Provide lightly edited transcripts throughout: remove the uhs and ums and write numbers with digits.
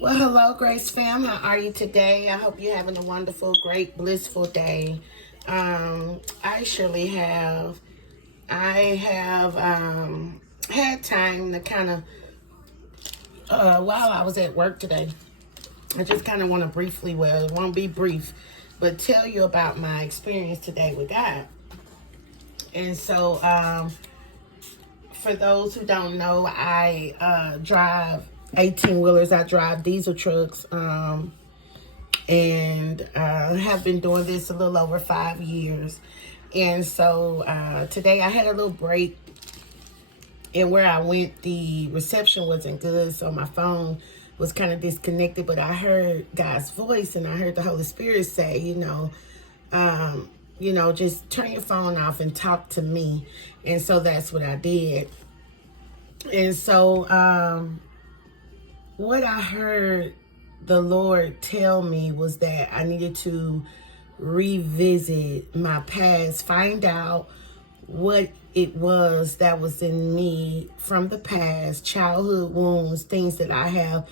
Well, hello, Grace fam. How are you today? I hope you're having a wonderful, great, blissful day. I surely have. I have had time to kind of, while I was at work today, I just kind of want to briefly, well, it won't be brief, but tell you about my experience today with God. And so, for those who don't know, I drive 18-wheelers. I drive diesel trucks, and have been doing this a little over 5 years. And so today I had a little break, and where I went, the reception wasn't good, so my phone was kind of disconnected. But I heard God's voice, and I heard the Holy Spirit say, just turn your phone off and talk to me. And so that's what I did. And so what I heard the Lord tell me was that I needed to revisit my past, find out what it was that was in me from the past, childhood wounds, things that I have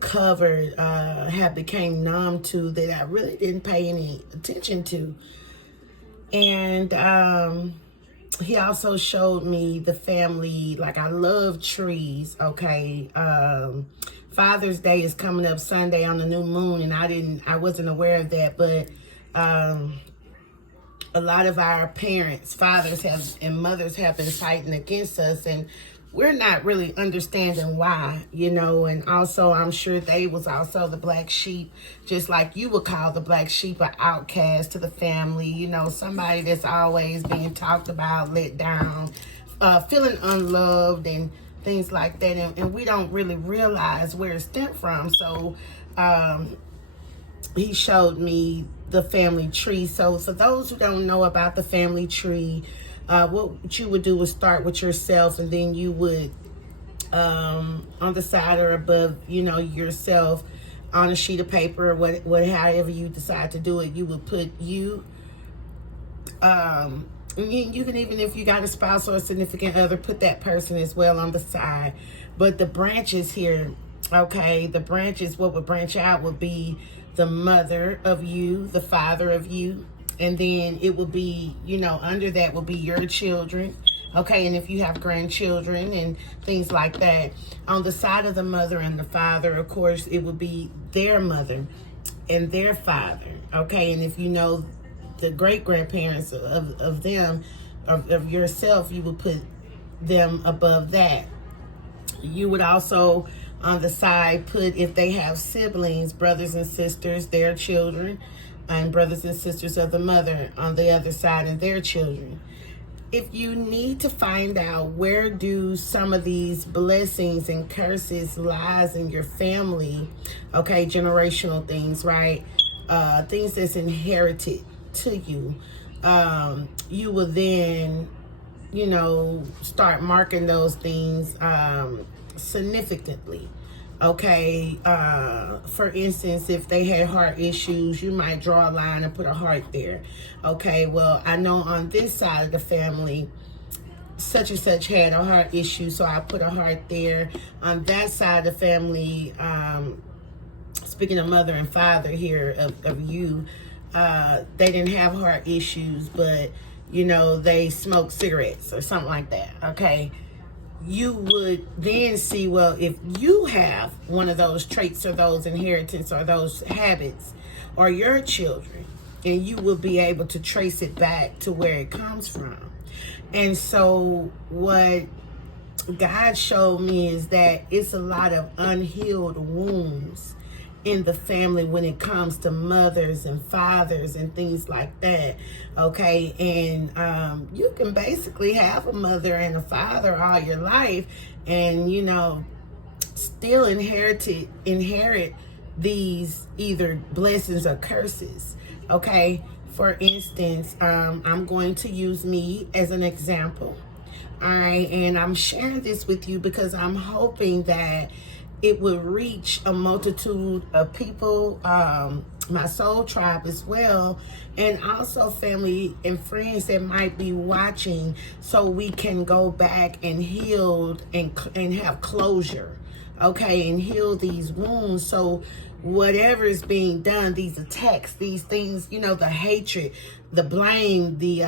covered, have became numb to, that I really didn't pay any attention to. And he also showed me the family. Like, I love trees, okay? Father's Day is coming up Sunday on the new moon, and I wasn't aware of that, but a lot of our parents, fathers and mothers have been fighting against us, and we're not really understanding why, and also I'm sure they was also the black sheep, just like you would call the black sheep an outcast to the family, somebody that's always being talked about, let down, feeling unloved and things like that, and we don't really realize where it stemmed from. So he showed me the family tree. So for those who don't know about the family tree, what you would do is start with yourself, and then you would on the side or above, yourself, on a sheet of paper, what however you decide to do it, you would put you. You can, even if you got a spouse or a significant other, put that person as well on the side. But the branches here, okay, the branches, what would branch out would be the mother of you, the father of you, and then it would be, under that would be your children, okay, and if you have grandchildren and things like that. On the side of the mother and the father, of course, it would be their mother and their father, okay, and if you know the great-grandparents of them, of yourself, you would put them above that. You would also, on the side, put, if they have siblings, brothers and sisters, their children, and brothers and sisters of the mother on the other side, and their children. If you need to find out where do some of these blessings and curses lies in your family, okay, generational things, right? Things that's inherited to you, you will then, start marking those things significantly. Okay, for instance, if they had heart issues, you might draw a line and put a heart there. Okay, well, I know on this side of the family, such and such had a heart issue, so I put a heart there. On that side of the family, speaking of mother and father here of you, they didn't have heart issues, but, they smoked cigarettes or something like that, okay? You would then see, well, if you have one of those traits or those inheritance or those habits or your children, and you will be able to trace it back to where it comes from. And so what God showed me is that it's a lot of unhealed wounds in the family when it comes to mothers and fathers and things like that, okay? And you can basically have a mother and a father all your life and, still inherit these either blessings or curses, okay? For instance, I'm going to use me as an example, all right? And I'm sharing this with you because I'm hoping that it will reach a multitude of people, my soul tribe as well, and also family and friends that might be watching, so we can go back and heal and have closure, okay, and heal these wounds. So whatever is being done, these attacks, these things, you know, the hatred, the blame, the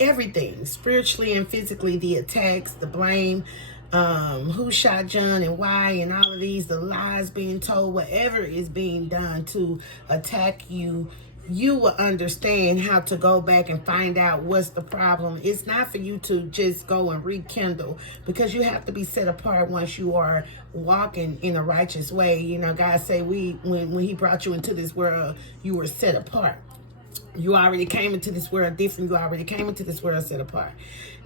everything, spiritually and physically, the attacks, the blame, who shot John and why, and all of these, the lies being told, whatever is being done to attack you, you will understand how to go back and find out what's the problem. It's not for you to just go and rekindle, because you have to be set apart once you are walking in a righteous way. You know, God say when he brought you into this world, you were set apart. You already came into this world different. You already came into this world set apart,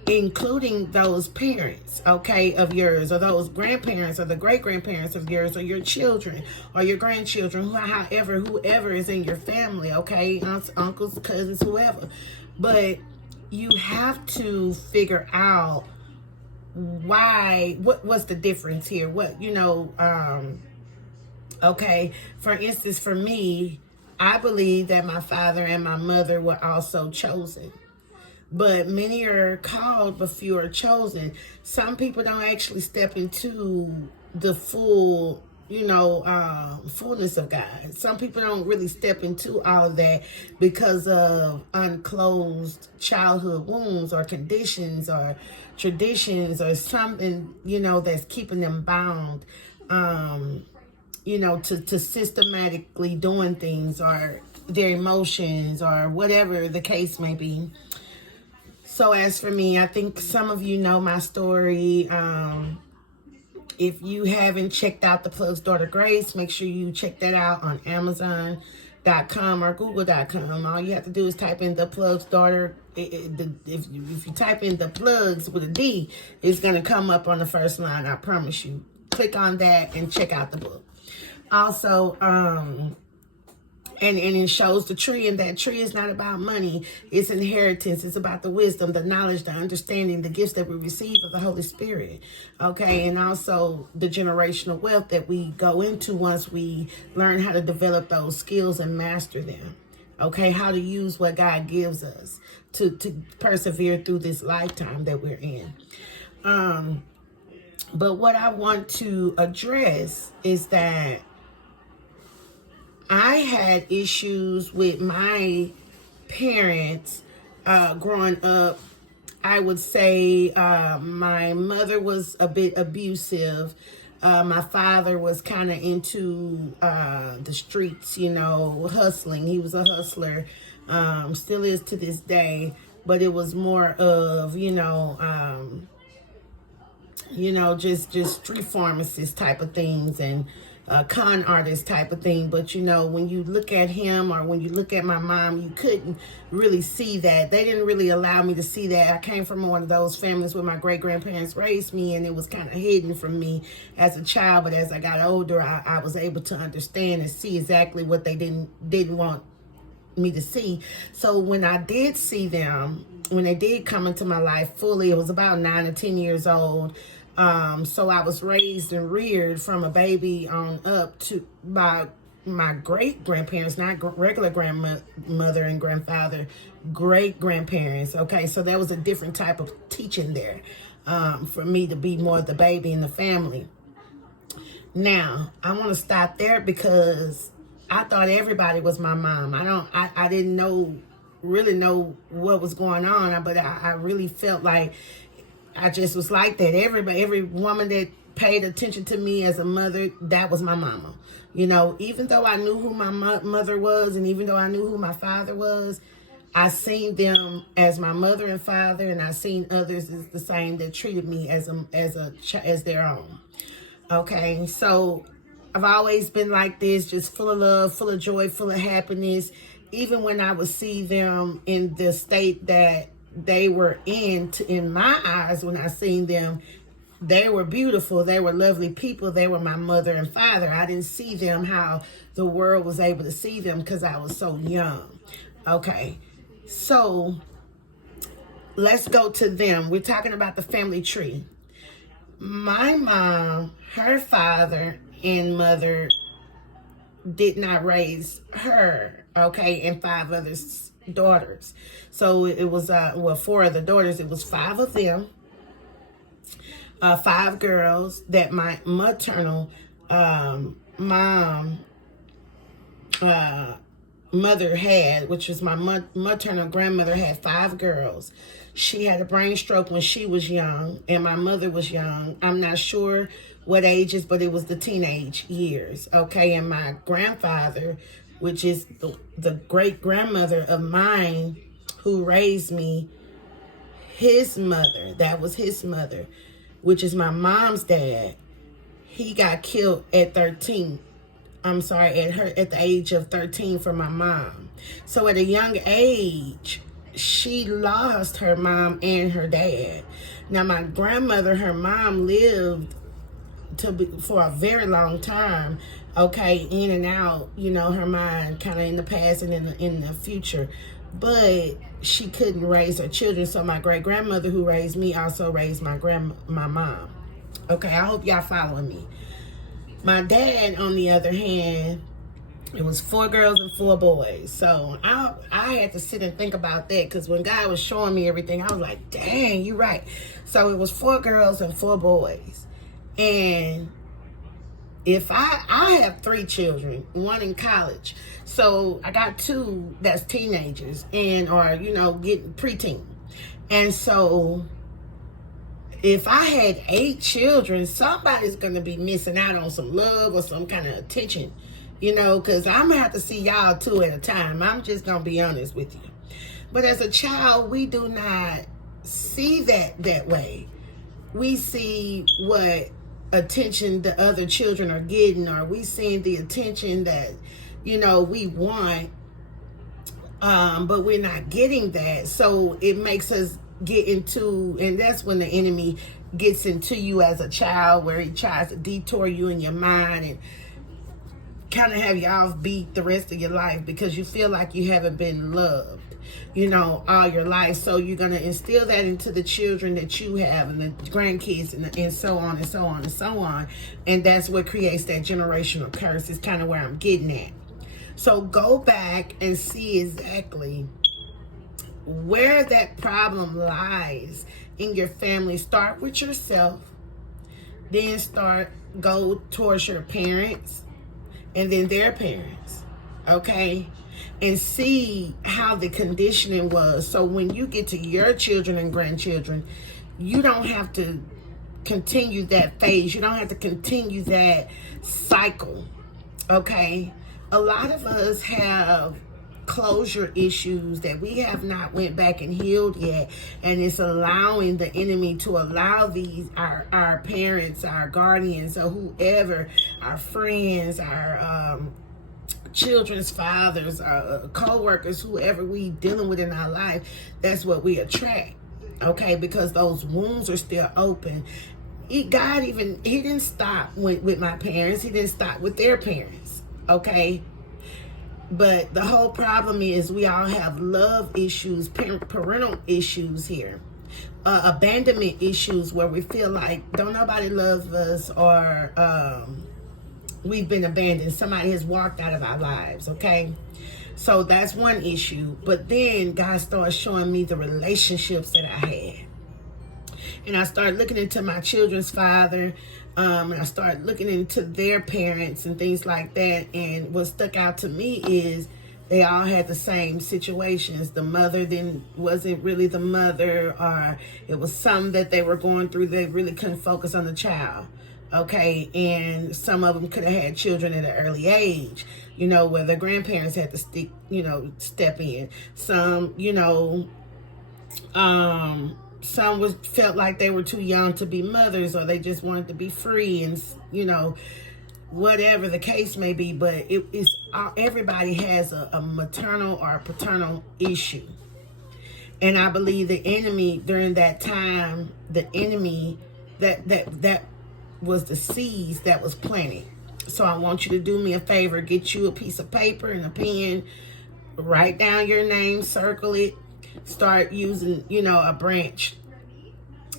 including those parents, okay, of yours, or those grandparents, or the great-grandparents of yours, or your children, or your grandchildren, whoever is in your family, okay, aunts, uncles, cousins, whoever. But you have to figure out why, what's the difference here? What, you know, okay, for instance, for me, I believe that my father and my mother were also chosen. But many are called, but few are chosen. Some people don't actually step into the full, you know, fullness of God. Some people don't really step into all of that because of unclosed childhood wounds or conditions or traditions or something, you know, that's keeping them bound. You know, to systematically doing things, or their emotions, or whatever the case may be. So as for me, I think some of you know my story. If you haven't checked out The Plug's Daughter Grace, make sure you check that out on Amazon.com or Google.com. All you have to do is type in The Plug's Daughter. If you type in The Plugs with a D, it's going to come up on the first line, I promise you. Click on that and check out the book. Also, and it shows the tree, and that tree is not about money. It's inheritance. It's about the wisdom, the knowledge, the understanding, the gifts that we receive of the Holy Spirit. Okay, and also the generational wealth that we go into once we learn how to develop those skills and master them. Okay, how to use what God gives us to persevere through this lifetime that we're in. But what I want to address is that I had issues with my parents growing up. I would say my mother was a bit abusive. My father was kind of into the streets, you know, hustling. He was a hustler, still is to this day. But it was more of, just street pharmacist type of things, and con artist type of thing. But when you look at him, or when you look at my mom, you couldn't really see that. They didn't really allow me to see that. I came from one of those families where my great grandparents raised me, and it was kind of hidden from me as a child. But as I got older, I was able to understand and see exactly what they didn't want me to see. So when I did see them, when they did come into my life fully, it was about 9 or 10 years old. So I was raised and reared from a baby on up to by my great grandparents, not regular grandmother and grandfather, great grandparents. Okay, so that was a different type of teaching there, for me to be more the baby in the family. Now I want to stop there because I thought everybody was my mom. I didn't really know what was going on, but I really felt like I just was like that. Every woman that paid attention to me as a mother, that was my mama. Even though I knew who my mother was, and even though I knew who my father was, I seen them as my mother and father, and I seen others as the same that treated me as their own. Okay, so I've always been like this, just full of love, full of joy, full of happiness. Even when I would see them in the state that they were in my eyes, when I seen them, they were beautiful, they were lovely people, they were my mother and father. I didn't see them how the world was able to see them because I was so young. Okay, so let's go to them. We're talking about the family tree. My mom, her father and mother did not raise her, okay, and 5 other daughters. So it was 4 of the daughters. It was 5 of them. 5 girls that my maternal mom mother had, which was my maternal grandmother, had 5 girls. She had a brain stroke when she was young, and my mother was young. I'm not sure what ages, but it was the teenage years, okay? And my grandfather, which is the great-grandmother of mine who raised me, his mother, that was his mother, which is my mom's dad, he got killed at 13. I'm sorry, at the age of 13 for my mom. So at a young age, she lost her mom and her dad. Now my grandmother, her mom lived for a very long time, okay, in and out, her mind kind of in the past and in the future. But she couldn't raise her children, so my great-grandmother who raised me also raised my mom. Okay, I hope y'all following me. My dad, on the other hand, it was 4 girls and 4 boys. So I had to sit and think about that, because when God was showing me everything, I was like, dang, you're right. So it was 4 girls and 4 boys. And if I have 3 children, 1 in college. So I got 2 that's teenagers or getting preteen. And so if I had 8 children, somebody's going to be missing out on some love or some kind of attention, because I'm going to have to see y'all 2 at a time. I'm just going to be honest with you. But as a child, we do not see that way. We see what attention the other children are getting, or we seeing the attention that, we want, but we're not getting that. So it makes us get into, and that's when the enemy gets into you as a child, where he tries to detour you in your mind and kind of have you offbeat the rest of your life, because you feel like you haven't been loved, all your life. So you're going to instill that into the children that you have and the grandkids and so on and so on and so on. And that's what creates that generational curse, is kind of where I'm getting at. So go back and see exactly where that problem lies in your family. Start with yourself, then go towards your parents, and then their parents, okay? And see how the conditioning was. So when you get to your children and grandchildren, you don't have to continue that phase. You don't have to continue that cycle, okay? A lot of us have closure issues that we have not went back and healed yet, and it's allowing the enemy to allow our parents, our guardians, or whoever, our friends, our children's fathers, co-workers, whoever we dealing with in our life, that's what we attract, okay? Because those wounds are still open. God he didn't stop with my parents. He didn't stop with their parents, okay? But the whole problem is we all have love issues, parental issues here. Abandonment issues, where we feel like don't nobody love us, or we've been abandoned. Somebody has walked out of our lives, okay? So that's one issue. But then God started showing me the relationships that I had. And I started looking into my children's father, and I started looking into their parents and things like that. And what stuck out to me is they all had the same situations. The mother then wasn't really the mother, or it was something that they were going through. They really couldn't focus on the child, okay? And some of them could have had children at an early age, where the grandparents had to step in. Some, some felt like they were too young to be mothers, or they just wanted to be free, and whatever the case may be. But everybody has a maternal or a paternal issue, and I believe the enemy during that time, that was the seeds that was planted. So I want you to do me a favor, get you a piece of paper and a pen, write down your name, circle it. Start using, a branch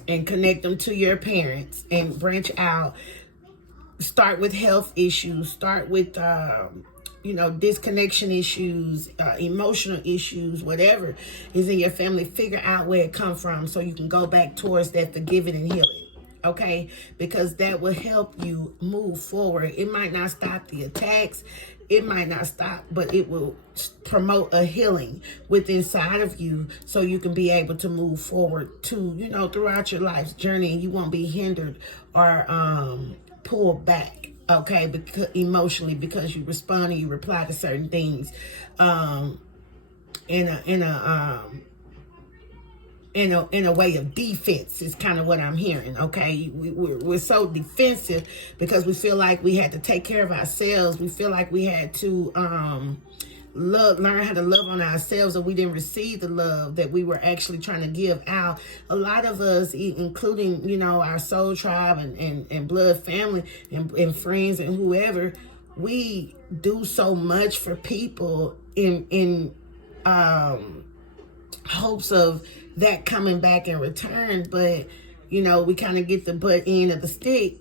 and connect them to your parents, and branch out. Start with health issues. Start with, disconnection issues, emotional issues, whatever is in your family. Figure out where it come from so you can go back towards that, forgive it and heal it. okay? Because that will help you move forward. It might not stop the attacks, it might not stop, but it will promote a healing within inside of you, so you can be able to move forward to, throughout your life's journey, and you won't be hindered or pulled back, okay, because emotionally, because you respond and you reply to certain things in a way of defense is kind of what I'm hearing, okay? We're so defensive because we feel like we had to take care of ourselves. We feel like we had to learn how to love on ourselves, or we didn't receive the love that we were actually trying to give out. A lot of us, including, our soul tribe and blood family and friends and whoever, we do so much for people in hopes of that coming back in return, but we kind of get the butt end of the stick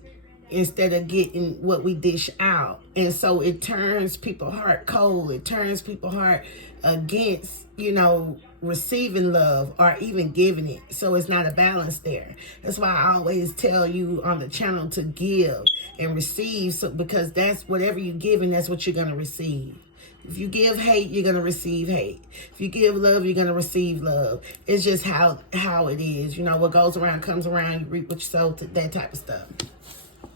instead of getting what we dish out, and so it turns people's heart cold. It turns people's heart against receiving love or even giving it. So it's not a balance there. That's why I always tell you on the channel to give and receive, so because that's whatever you give, and that's what you're going to receive. If you give hate, you're going to receive hate. If you give love, you're going to receive love. It's just how it is. What goes around comes around. You reap what you sow, that type of stuff.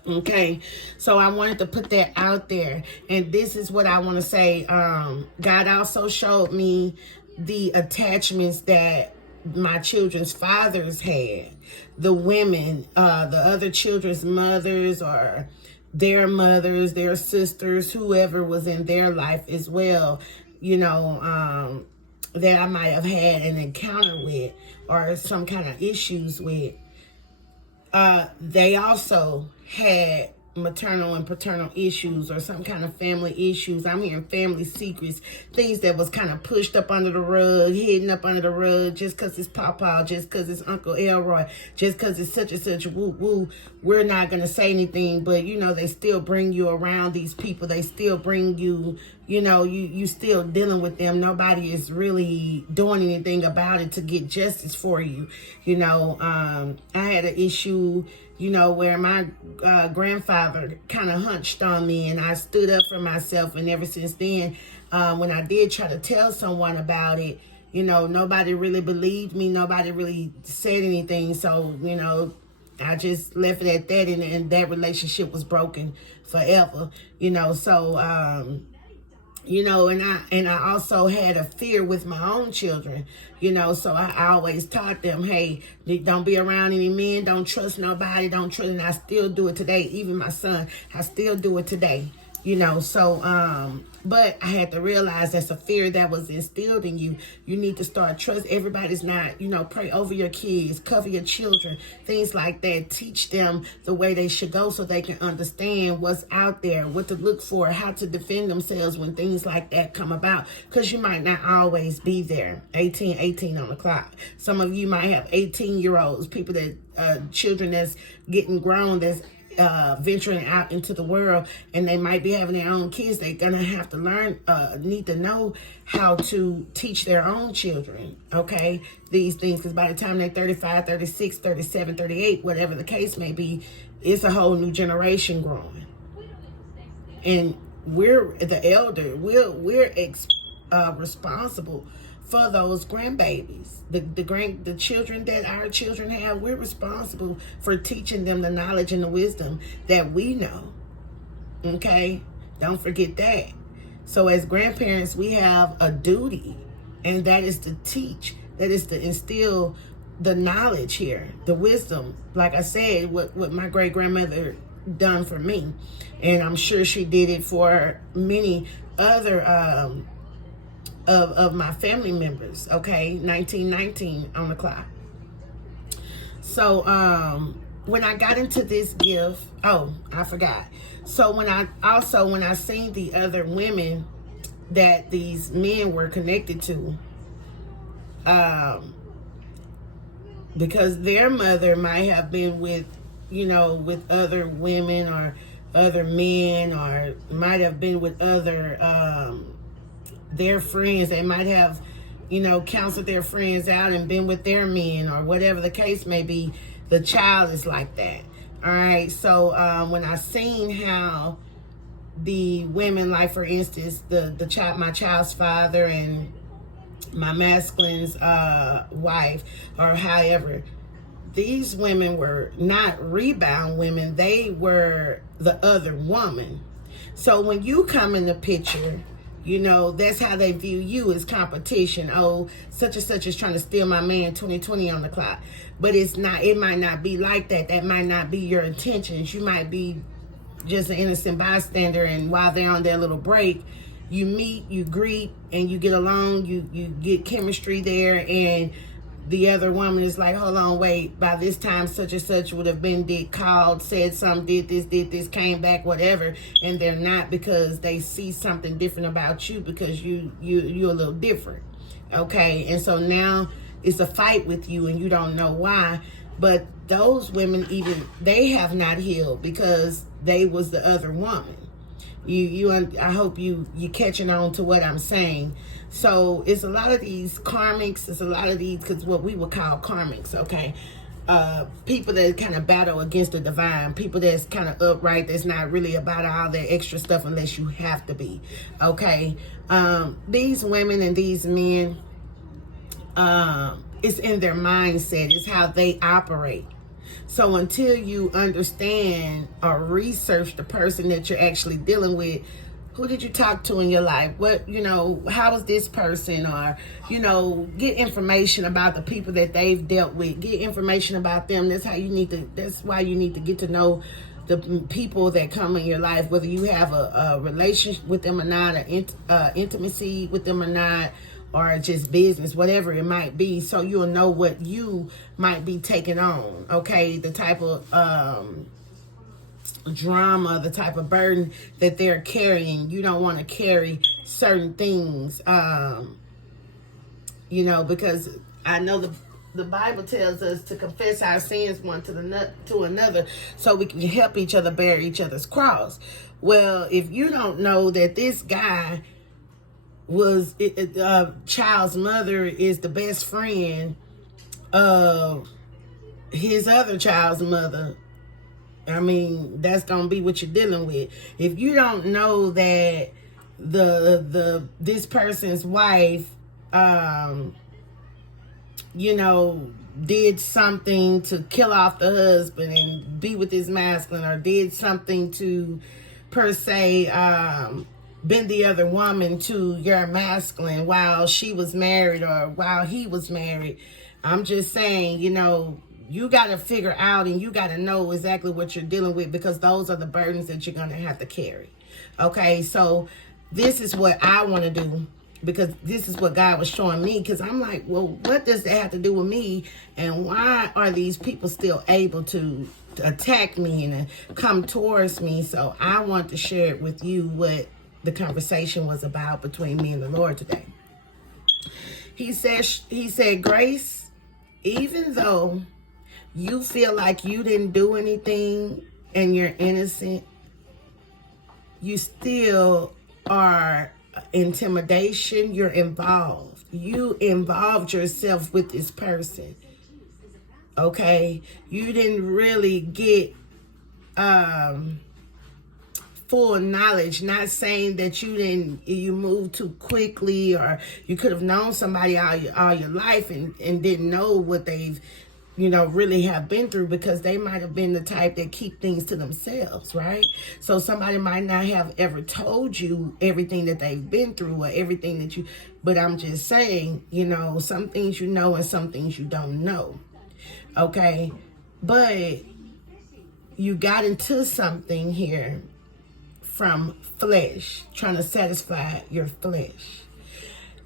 Okay, so I wanted to put that out there. And this is what I want to say. God also showed me the attachments that my children's fathers had. The women, the other children's mothers, or their mothers, their sisters, whoever was in their life as well, that I might have had an encounter with or some kind of issues with. They also had maternal and paternal issues or some kind of family issues. I'm hearing family secrets, things that was kind of pushed up under the rug, hidden up under the rug, just because it's Papa, just because it's Uncle Elroy, just because it's such and such, woo. We're not going to say anything, but they still bring you around these people. They still bring you, you still dealing with them. Nobody is really doing anything about it to get justice for you. I had an issue, where my grandfather kind of hunched on me, and I stood up for myself. And ever since then, when I did try to tell someone about it, nobody really believed me. Nobody really said anything. So, I just left it at that, and that relationship was broken forever. So, and I also had a fear with my own children, so I always taught them, hey, don't be around any men, don't trust nobody, don't trust, and I still do it today. Even my son, I still do it today, so, but I had to realize that's a fear that was instilled in you. You need to start trust. Everybody's not, pray over your kids, cover your children, things like that. Teach them the way they should go so they can understand what's out there, what to look for, how to defend themselves when things like that come about. Because you might not always be there. 18 on the clock. Some of you might have 18-year-olds, people that, children that's getting grown, that's venturing out into the world, and they might be having their own kids. They're gonna have to learn, need to know how to teach their own children, okay, these things, because by the time they're 35, 36, 37, 38, whatever the case may be, it's a whole new generation growing. And we're the elder, we're responsible for those grandbabies, the children that our children have. We're responsible for teaching them the knowledge and the wisdom that we know. Okay, don't forget that. So as grandparents, we have a duty, and that is to teach, that is to instill the knowledge here, the wisdom. Like I said, what my great grandmother done for me, and I'm sure she did it for many other of my family members. Okay, 1919 on the clock. So when I got into this gift, I forgot. So when I seen the other women that these men were connected to, because their mother might have been with other women or other men, or might have been with other their friends. They might have counseled their friends out and been with their men, or whatever the case may be. The child is like that. All right. So when I seen how the women, like for instance, the child, my child's father, and my masculine's wife, or however, these women were not rebound women. They were the other woman. So when you come in the picture, you know, that's how they view you, as competition. Oh, such and such is trying to steal my man, 2020 on the clock. But it's not, it might not be like that. That might not be your intentions. You might be just an innocent bystander, and while they're on their little break, you meet, you greet, and you get along, you get chemistry there, and the other woman is like, hold on, wait, by this time such and such would have been called, said something, did this, came back, whatever, and they're not, because they see something different about you, because you're a little different. Okay, and so now it's a fight with you, and you don't know why. But those women, even they have not healed, because they was the other woman. I hope you catching on to what I'm saying. So it's a lot of these karmics. It's a lot of these, because what we would call karmics, okay? People that kind of battle against the divine. People that's kind of upright. That's not really about all that extra stuff unless you have to be, okay? These women and these men, it's in their mindset. It's how they operate. So until you understand or research the person that you're actually dealing with, who did you talk to in your life? What, you know, how was this person? Or, you know, get information about the people that they've dealt with. Get information about them. That's why you need to get to know the people that come in your life, whether you have a relationship with them or not, intimacy with them or not, or just business, whatever it might be, so you'll know what you might be taking on, okay? The type of drama, the type of burden that they're carrying. You don't want to carry certain things, you know, because I know the Bible tells us to confess our sins one to another, so we can help each other bear each other's cross. Well, if you don't know that this guy was child's mother is the best friend of his other child's mother, I mean, that's gonna be what you're dealing with. If you don't know that this person's wife, you know, did something to kill off the husband and be with his masculine, or did something to, per se, been the other woman to your masculine while she was married or while he was married, I'm just saying, you know, you got to figure out and you got to know exactly what you're dealing with, because those are the burdens that you're going to have to carry. Okay, so this is what I want to do, because this is what God was showing me, because I'm like, well, what does that have to do with me, and why are these people still able to attack me and come towards me? So I want to share it with you what the conversation was about between me and the Lord today. He said, Grace, even though you feel like you didn't do anything and you're innocent, you still are intimidation. You're involved. You involved yourself with this person. Okay? You didn't really get full knowledge. Not saying that you moved too quickly, or you could have known somebody all your life and didn't know what they've, you know, really have been through, because they might have been the type that keep things to themselves, right? So somebody might not have ever told you everything that they've been through or everything that you, but I'm just saying, you know, some things you know and some things you don't know. Okay? But you got into something here from flesh, trying to satisfy your flesh.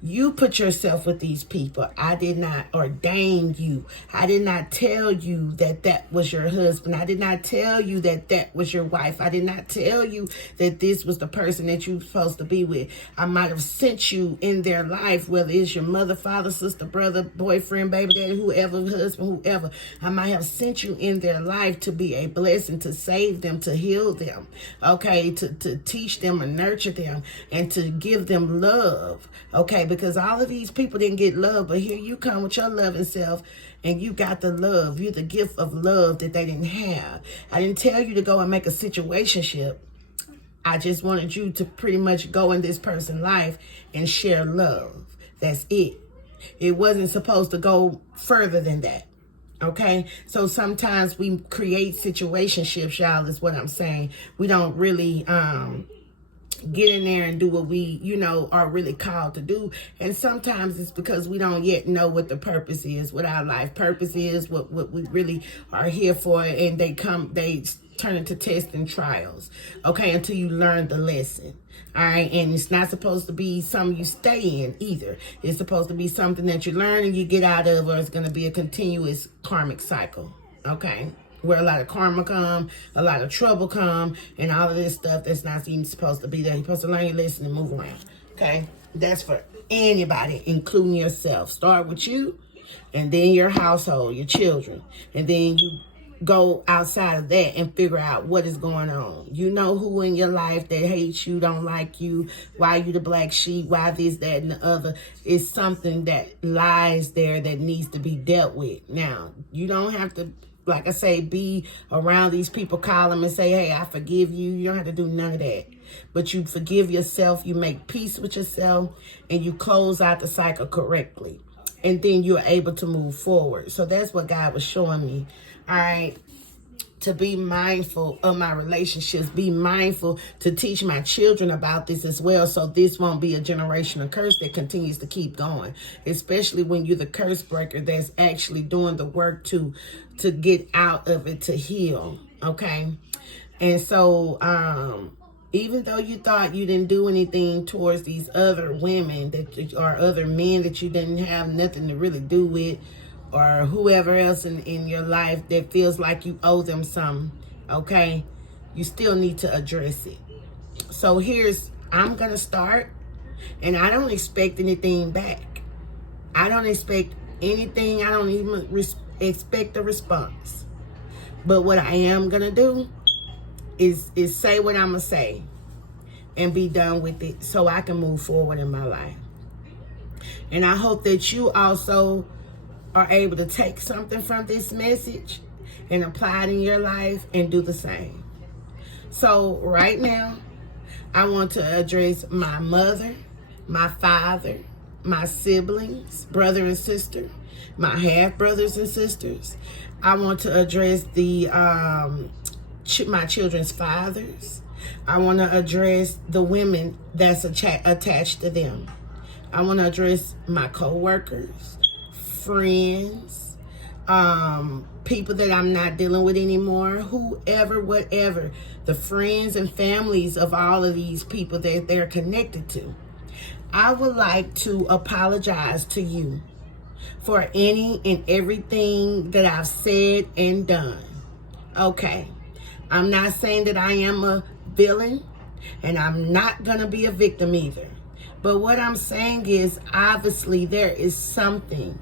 You put yourself with these people. I did not ordain you. I did not tell you that that was your husband. I did not tell you that that was your wife. I did not tell you that this was the person that you were supposed to be with. I might have sent you in their life, whether it's your mother, father, sister, brother, boyfriend, baby daddy, whoever, husband, whoever. I might have sent you in their life to be a blessing, to save them, to heal them, okay, to teach them and nurture them, and to give them love, okay, because all of these people didn't get love, but here you come with your loving self, and you got the love. You're the gift of love that they didn't have. I didn't tell you to go and make a situationship. I just wanted you to pretty much go in this person's life and share love. That's it. It wasn't supposed to go further than that. Okay? So sometimes we create situationships, y'all, is what I'm saying. We don't really get in there and do what we, are really called to do. And sometimes it's because we don't yet know what the purpose is, what our life purpose is, what we really are here for. And they turn into tests and trials, okay, until you learn the lesson. All right, and it's not supposed to be something you stay in either. It's supposed to be something that you learn and you get out of, or it's going to be a continuous karmic cycle, okay, where a lot of karma come, a lot of trouble come, and all of this stuff that's not even supposed to be there. You're supposed to learn your lesson and move around, okay? That's for anybody, including yourself. Start with you, and then your household, your children, and then you go outside of that and figure out what is going on. You know who in your life that hates you, don't like you, why you the black sheep, why this, that, and the other. Is something that lies there that needs to be dealt with. Now, you don't have to, like I say, be around these people, call them and say, hey, I forgive you. You don't have to do none of that. But you forgive yourself, you make peace with yourself, and you close out the cycle correctly. And then you're able to move forward. So that's what God was showing me. All right, to be mindful of my relationships, be mindful to teach my children about this as well, so this won't be a generational curse that continues to keep going, especially when you're the curse breaker that's actually doing the work to get out of it, to heal, okay? And so even though you thought you didn't do anything towards these other women or other men that you didn't have nothing to really do with, or whoever else in your life that feels like you owe them something, okay, you still need to address it. So I'm going to start, and I don't expect anything back. I don't expect anything. I don't even expect a response. But what I am going to do is say what I'm going to say and be done with it so I can move forward in my life. And I hope that you also are able to take something from this message and apply it in your life and do the same. So right now, I want to address my mother, my father, my siblings, brother and sister, my half brothers and sisters. I want to address my children's fathers. I want to address the women that's attached to them. I want to address my co-workers, friends, people that I'm not dealing with anymore, whoever, whatever, the friends and families of all of these people that they're connected to. I would like to apologize to you for any and everything that I've said and done. Okay, I'm not saying that I am a villain, and I'm not going to be a victim either. But what I'm saying is, obviously, there is something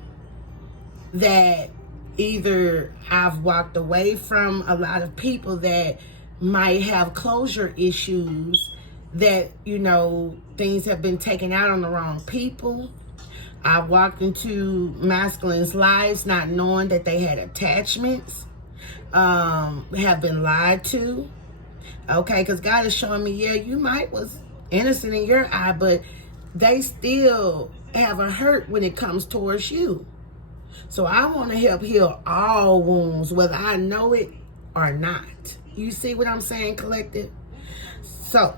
that either I've walked away from a lot of people that might have closure issues, that, things have been taken out on the wrong people. I've walked into masculines' lives not knowing that they had attachments, have been lied to. Okay, because God is showing me, you might was innocent in your eye, but they still have a hurt when it comes towards you. So I want to help heal all wounds, whether I know it or not. You see what I'm saying, collective? So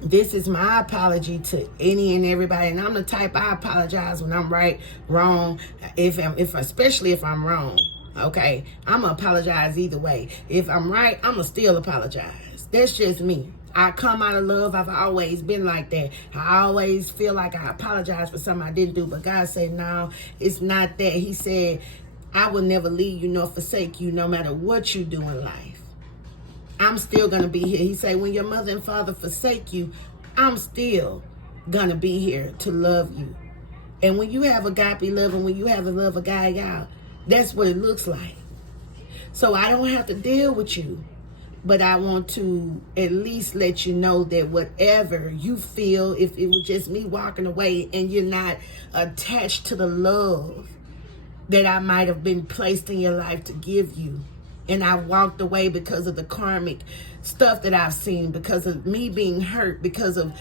this is my apology to any and everybody. And I'm the type, I apologize when I'm right, wrong, especially if I'm wrong. Okay, I'm going to apologize either way. If I'm right, I'm going to still apologize. That's just me. I come out of love. I've always been like that. I always feel like I apologize for something I didn't do. But God said, no, it's not that. He said, I will never leave you nor forsake you no matter what you do in life. I'm still going to be here. He said, when your mother and father forsake you, I'm still going to be here to love you. And when you have agape love and when you have the love of God, y'all, that's what it looks like. So I don't have to deal with you. But I want to at least let you know that whatever you feel, if it was just me walking away and you're not attached to the love that I might have been placed in your life to give you, and I walked away because of the karmic stuff that I've seen, because of me being hurt, because of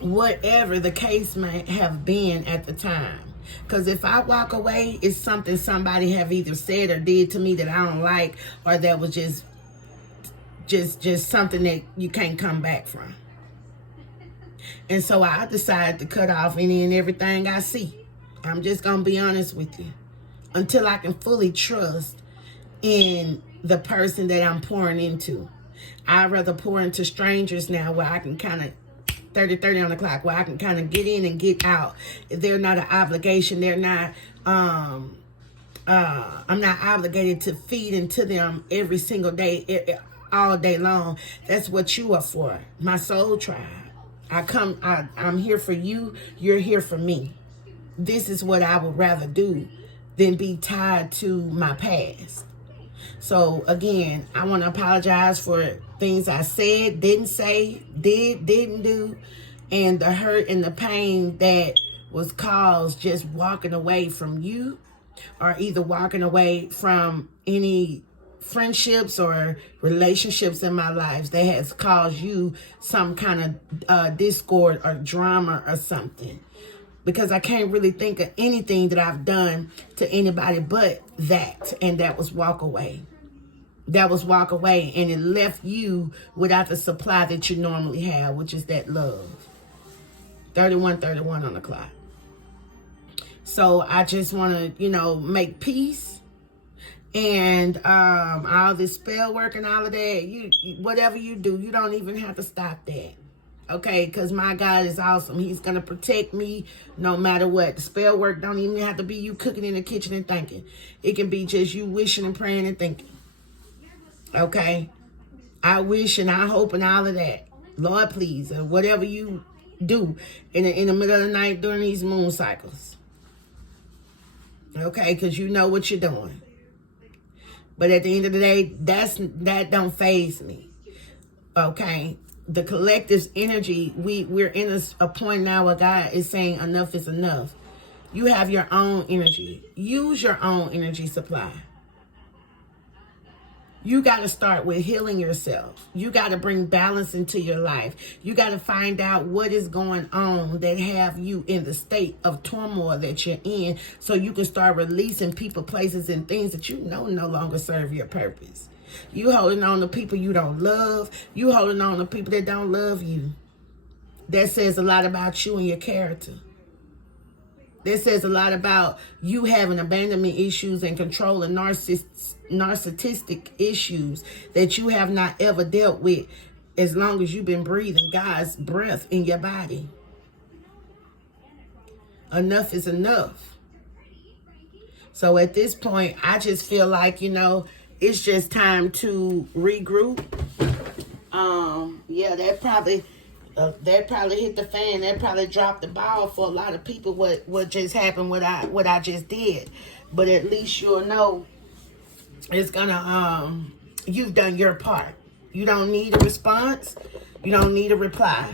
whatever the case may have been at the time. Because if I walk away, it's something somebody have either said or did to me that I don't like, or that was just something that you can't come back from. And so I decided to cut off any and everything I see. I'm just going to be honest with you. Until I can fully trust in the person that I'm pouring into. I'd rather pour into strangers now, where I can kind of 30 on the clock, where I can kind of get in and get out. They're not an obligation. They're not, I'm not obligated to feed into them every single day, all day long. That's what you are for, my soul tribe. I'm here for you. You're here for me. This is what I would rather do than be tied to my past. So again, I want to apologize for things I said, didn't say, didn't do, and the hurt and the pain that was caused just walking away from you, or either walking away from any friendships or relationships in my life that has caused you some kind of discord or drama or something. Because I can't really think of anything that I've done to anybody but that, and that was walk away. That was walk away, and it left you without the supply that you normally have, which is that love. 31 on the clock. So I just want to, make peace, and all this spell work and all of that. Whatever you do, you don't even have to stop that. Okay, because my God is awesome. He's going to protect me no matter what. The spell work don't even have to be you cooking in the kitchen and thinking. It can be just you wishing and praying and thinking. Okay? I wish and I hope and all of that. Lord, please, or whatever you do in the middle of the night during these moon cycles. Okay? Because you know what you're doing. But at the end of the day, that don't faze me. Okay? The collective's energy, we're in a point now where God is saying enough is enough. You have your own energy. Use your own energy supply. You got to start with healing yourself. You got to bring balance into your life. You got to find out what is going on that have you in the state of turmoil that you're in, so you can start releasing people, places, and things that you know no longer serve your purpose. You holding on to people you don't love. You holding on to people that don't love you. That says a lot about you and your character. That says a lot about you having abandonment issues and control and narcissistic issues that you have not ever dealt with as long as you've been breathing God's breath in your body. Enough is enough. So at this point, I just feel like, it's just time to regroup. Yeah, that probably hit the fan. That probably dropped the ball for a lot of people. What just happened? What I just did. But at least you'll know it's gonna. You've done your part. You don't need a response. You don't need a reply.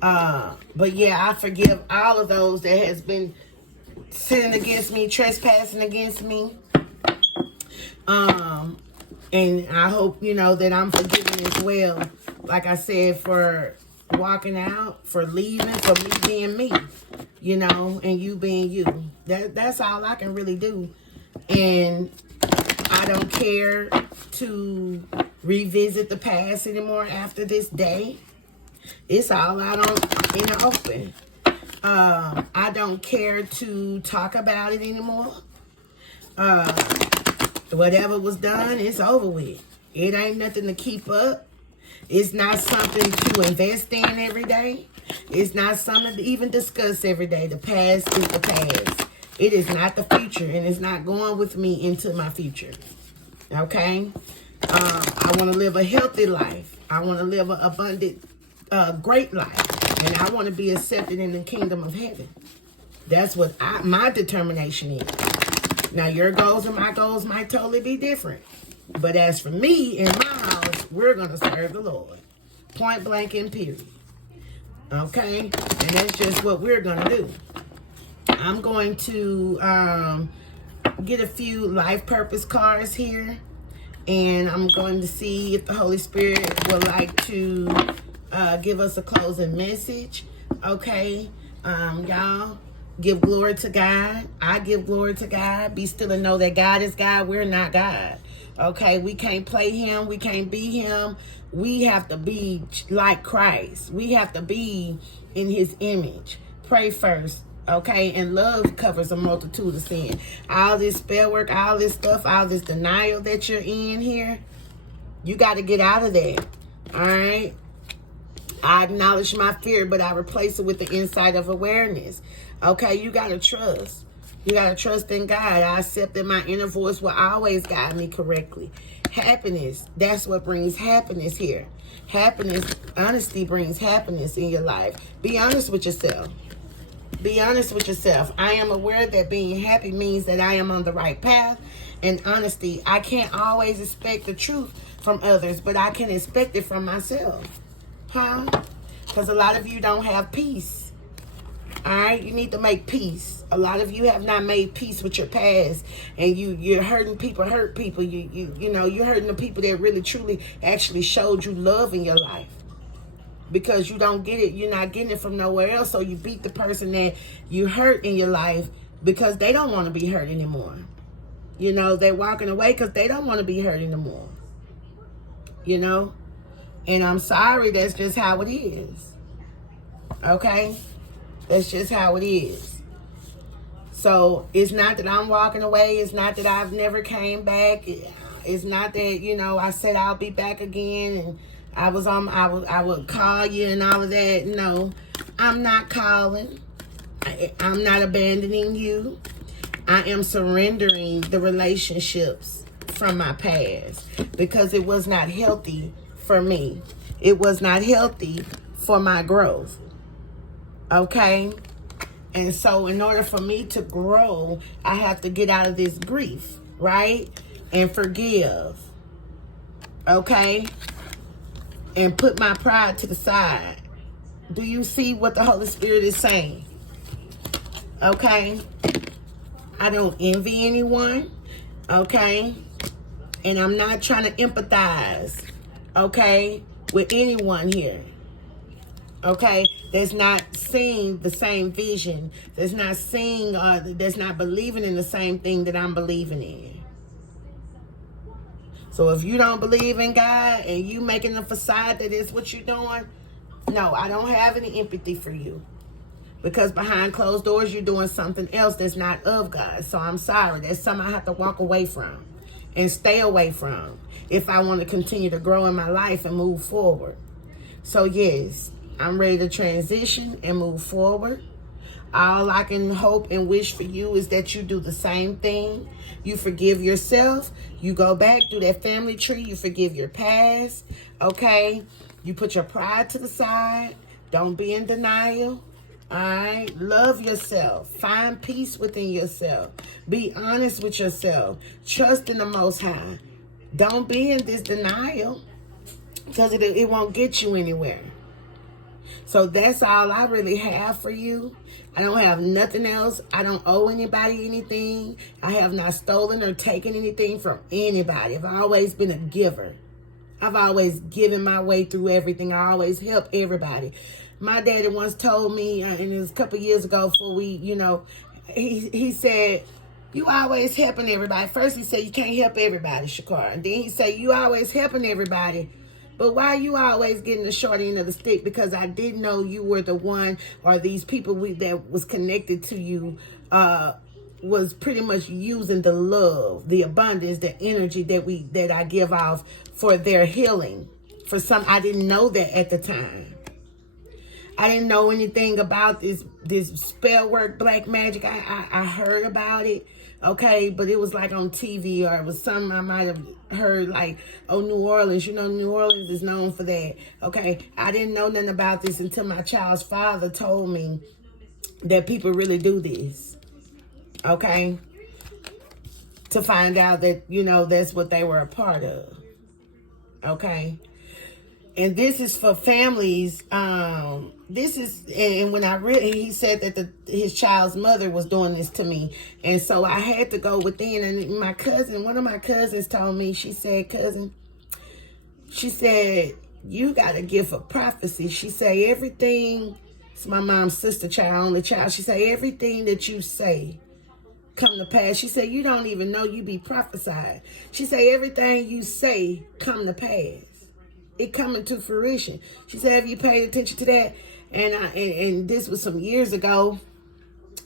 But yeah, I forgive all of those that has been sinning against me, trespassing against me. And I hope, that I'm forgiven as well. Like I said, for walking out, for leaving, for me being me, and you being you. That's all I can really do. And I don't care to revisit the past anymore after this day. It's all out in the open. I don't care to talk about it anymore. Whatever was done, it's over with. It ain't nothing to keep up. It's not something to invest in every day. It's not something to even discuss every day. The past is the past. It is not the future, and it's not going with me into my future. Okay? I want to live a healthy life. I want to live an abundant, great life. And I want to be accepted in the kingdom of heaven. That's what my determination is. Now, your goals and my goals might totally be different. But as for me and my house, we're going to serve the Lord. Point blank and period. Okay? And that's just what we're going to do. I'm going to get a few life purpose cards here. And I'm going to see if the Holy Spirit would like to give us a closing message. Okay? Y'all, give glory to God. I give glory to God. Be still and know that God is God. We're not God. Okay? We can't play him. We can't be him. We have to be like Christ. We have to be in his image. Pray first. Okay, and love covers a multitude of sin. All this spell work, all this stuff, all this denial that you're in here, you got to get out of that. All right? I acknowledge my fear, but I replace it with the insight of awareness. Okay, you got to trust. You got to trust in God. I accept that my inner voice will always guide me correctly. Happiness, that's what brings happiness here. Happiness, honesty brings happiness in your life. Be honest with yourself. Be honest with yourself. I am aware that being happy means that I am on the right path. And honesty, I can't always expect the truth from others, but I can expect it from myself. Huh? Because a lot of you don't have peace. All right? You need to make peace. A lot of you have not made peace with your past. And you're hurting people, hurt people. You know, you're hurting the people that really, truly actually showed you love in your life. Because you don't get it, you're not getting it from nowhere else. So you beat the person that you hurt in your life because they don't want to be hurt anymore. You know, they're walking away because they don't want to be hurt anymore. You know? And I'm sorry, that's just how it is. Okay? That's just how it is. So it's not that I'm walking away. It's not that I've never came back. It's not that, you know, I said I'll be back again and I would call you and all of that. No, I'm not calling. I'm not abandoning you. I am surrendering the relationships from my past because it was not healthy for me. It was not healthy for my growth. Okay? And so in order for me to grow, I have to get out of this grief, right? And forgive. Okay? And put my pride to the side. Do you see what the Holy Spirit is saying? Okay? I don't envy anyone. Okay? And I'm not trying to empathize. Okay? With anyone here. Okay? That's not seeing the same vision. That's not seeing, that's not believing in the same thing that I'm believing in. So if you don't believe in God and you making a facade that is what you're doing, no, I don't have any empathy for you. Because behind closed doors, you're doing something else that's not of God. So I'm sorry. That's something I have to walk away from and stay away from if I want to continue to grow in my life and move forward. So yes, I'm ready to transition and move forward. All I can hope and wish for you is that you do the same thing. You forgive yourself. You go back through that family tree. You forgive your past. Okay? You put your pride to the side. Don't be in denial. All right? Love yourself. Find peace within yourself. Be honest with yourself. Trust in the Most High. Don't be in this denial because it won't get you anywhere. So that's all I really have for you. I don't have nothing else. I don't owe anybody anything. I have not stolen or taken anything from anybody. I've always been a giver. I've always given my way through everything. I always help everybody. My daddy once told me, and it was a couple years ago before we, you know, he said, you always helping everybody. First he said, you can't help everybody, Shakar. And then he said, you always helping everybody. But why are you always getting the short end of the stick? Because I didn't know you were the one, or these people that was connected to you was pretty much using the love, the abundance, the energy that I give off for their healing. For some, I didn't know that at the time. I didn't know anything about this spell work, black magic. I heard about it, okay, but it was like on TV, or it was something I might have heard, like, oh, New Orleans. You know, New Orleans is known for that, okay? I didn't know nothing about this until my child's father told me that people really do this, okay? to find out that, you know, that's what they were a part of. Okay. And this is for families. This is, and when I read, he said that his child's mother was doing this to me. And so I had to go within. And my cousin, one of my cousins told me, she said, cousin, she said, you got a gift of prophecy. She said, everything, it's my mom's sister child, only child. She said, everything that you say come to pass. She said, you don't even know you be prophesied. She said, everything you say come to pass. It coming to fruition. She said, have you paid attention to that? And this was some years ago,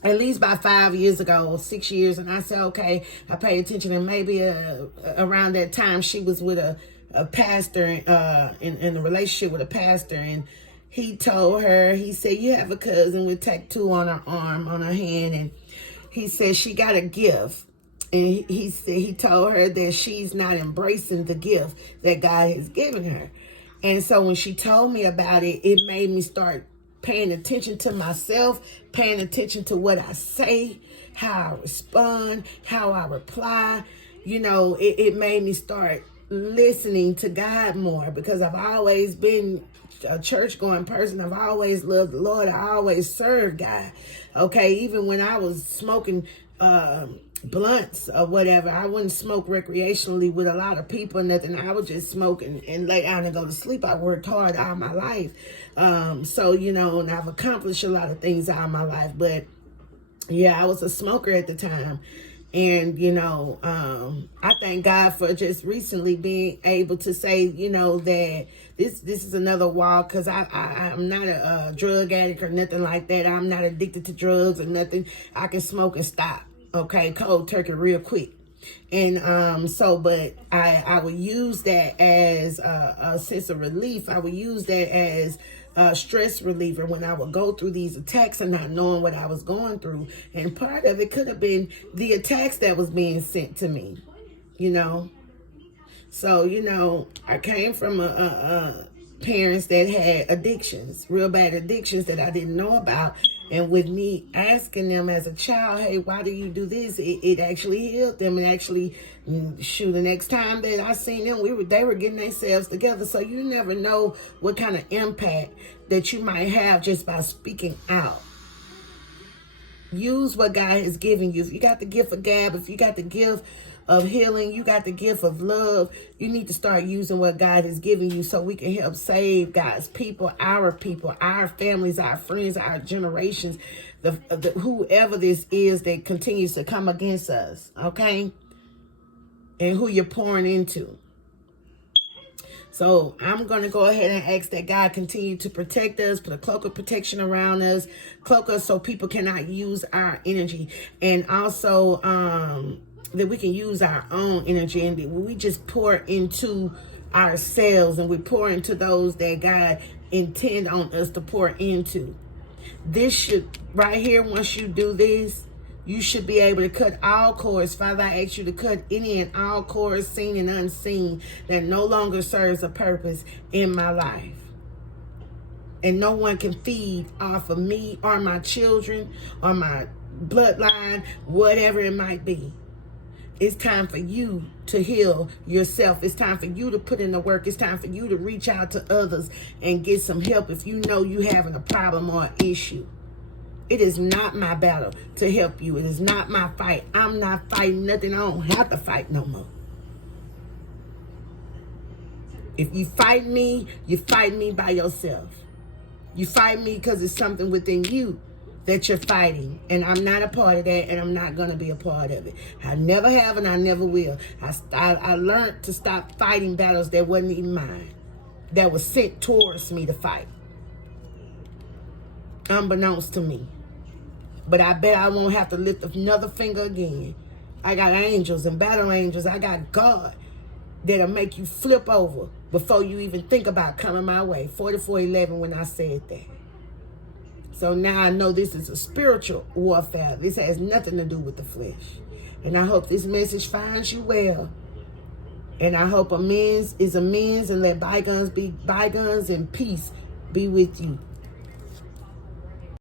at least about 5 years ago, 6 years. And I said, okay, I paid attention. And maybe around that time, she was with a pastor, in a relationship with a pastor. And he told her, he said, you have a cousin with tattoo on her arm, on her hand. And he said, she got a gift. And he said, he told her that she's not embracing the gift that God has given her. And so when she told me about it, it made me start paying attention to myself, paying attention to what I say, how I respond, how I reply. You know, it made me start listening to God more, because I've always been a church-going person. I've always loved the Lord. I always served God. Okay, even when I was smoking blunts or whatever, I wouldn't smoke recreationally with a lot of people or nothing. I would just smoke and lay down and go to sleep. I worked hard all my life. So, you know, and I've accomplished a lot of things all my life. But yeah, I was a smoker at the time. And, you know, I thank God for just recently being able to say, you know, that this is another walk, because I'm not a drug addict or nothing like that. I'm not addicted to drugs or nothing. I can smoke and stop. Okay, cold turkey real quick. And so, but I would use that as a sense of relief. I would use that as a stress reliever when I would go through these attacks and not knowing what I was going through. And part of it could have been the attacks that was being sent to me, you know. So, you know, I came from parents that had addictions, real bad addictions that I didn't know about. And with me asking them as a child, hey, why do you do this? It actually healed them. And actually, shoot, the next time that I seen them, they were getting themselves together. So you never know what kind of impact that you might have just by speaking out. Use what God has given you. If you got the gift of gab, if you got the gift of healing, you got the gift of love, you need to start using what God has given you so we can help save God's people, our families, our friends, our generations, whoever this is that continues to come against us, okay? And who you're pouring into. So I'm going to go ahead and ask that God continue to protect us, put a cloak of protection around us, cloak us so people cannot use our energy. And also that we can use our own energy, and we just pour into ourselves and we pour into those that God intend on us to pour into. This should, right here, once you do this, you should be able to cut all cords. Father, I ask you to cut any and all cords, seen and unseen, that no longer serves a purpose in my life. And no one can feed off of me or my children or my bloodline, whatever it might be. It's time for you to heal yourself. It's time for you to put in the work. It's time for you to reach out to others and get some help if you know you're having a problem or an issue. It is not my battle to help you. It is not my fight. I'm not fighting nothing. I don't have to fight no more. If you fight me, you fight me by yourself. You fight me because it's something within you that you're fighting. And I'm not a part of that, and I'm not going to be a part of it. I never have, and I never will. I learned to stop fighting battles that wasn't even mine, that was sent towards me to fight, unbeknownst to me. But I bet I won't have to lift another finger again. I got angels and battle angels. I got God that'll make you flip over before you even think about coming my way. 44:11 when I said that. So now I know this is a spiritual warfare. This has nothing to do with the flesh. And I hope this message finds you well. And I hope amends is amends, and let bygones be bygones, and peace be with you.